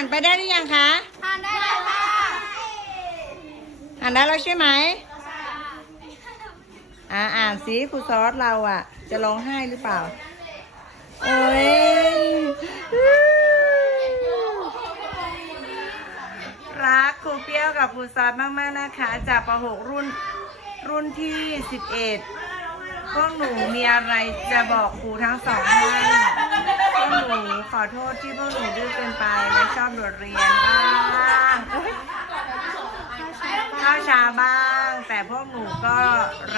านไปได้หรือยังคะทานได้แล้วค่ะอ่านได้แล้วใช่ไหมอ่าอ่านสิครูซอสเราอะ จะร้องไห้หรือเปล่าโอ้ยรักครูเปรี้ยวกับครูซอสมากๆนะคะ จากประหกรุ่นรุ่นที่11พวกหนูมีอะไรจะบอกครูทั้งสองท่านพวกหนูขอโทษที่พวกหนูดื้อเกินไปและช อบโดดเรียนบ้างเข้าช้าบ้าง แต่พวกหนูก็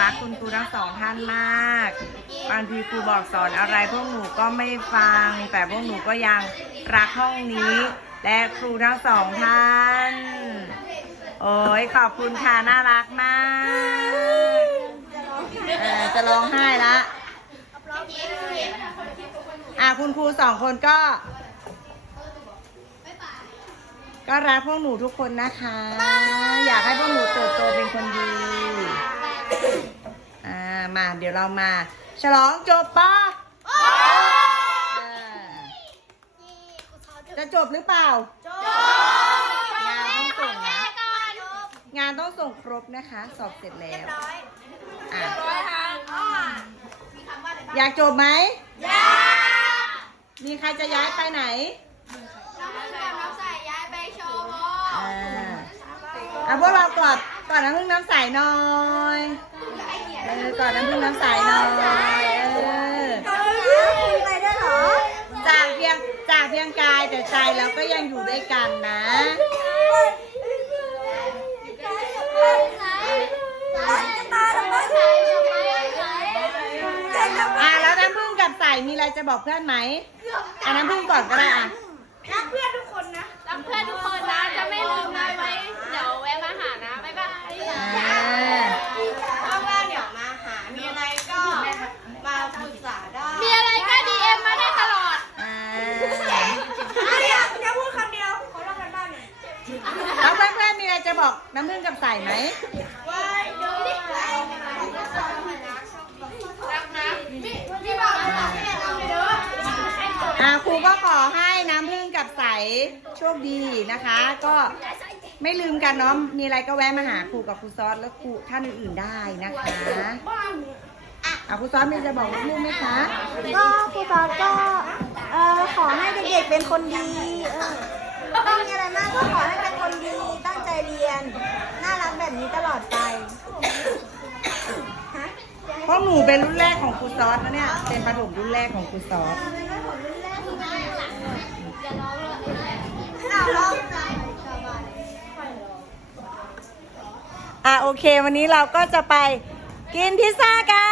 รักคุณครูทั้งสองท่านมากบางทีครูบอกสอนอะไรพวกหนูก็ไม่ฟัง แต่พวกหนูก็ยังรักห้องนี้ และครูทั้งสองท่าน โอ้ยขอบคุณค่ะน่ารักมากจะร้องไห้ละอะคุณครูสองคนก็ ก็รักพวกหนูทุกคนนะคะ อยากให้พวกหนูเติบโตเป็นคนดี อ่า มาเดี๋ยวเรามา ฉลองจบปะเออจะจบหรือเปล่างานต้องส่งนะ งานต้องส่งครบนะคะ สอบเสร็จแล้วอะอยากจบไหม อยาก มีใครจะย้ายไปไหน อ่า เอาพวกเรากอดกอดน้ำพึ่งน้ำใสหน่อยเออกอดน้ำพึ่งน้ำใสหน่อยเออไปได้เหรอจากเพียงจากเพียงกายแต่ใจเราก็ยังอยู่ด้วยกันนะอะแล้วน้ำพึ่งกับใสมีอะไรจะบอกเพื่อนไหมอะน้ำพึ่งก่อนก็ได้อะ รักเพื่อนทุกคนนะ รักเพื่อนทุก จะบอกน้ำพึ่งกับใสไหมว้ายเดี๋ยวดิรักนะพี่บอกแล้วบอกให้เราไปเด้ออ่าครูก็ขอให้น้ำพึ่งกับใสโชคดีนะคะ ก็ไม่ลืมกันเนาะมีอะไรก็แวะมาหาครูกับครูซอสแล้วครูท่านอื่นๆได้นะคะอะครูซอสมีอะไรจะบอกลูกๆไหมคะ ก็ครูซอสก็เออขอให้เด็กๆเป็นคนดีเออ ไม่มีอะไรมากก็ขอให้เป็นคนดีตั้งใจเรียน น่ารักแบบนี้ตลอดไปฮะเพราะหนูเป็นรุ่นแรกของครูซอสนะเนี่ย เป็นประถมรุ่นแรกของครูซอสเอาแล้วอะโอเค วันนี้เราก็จะไปกินพิซซ่ากัน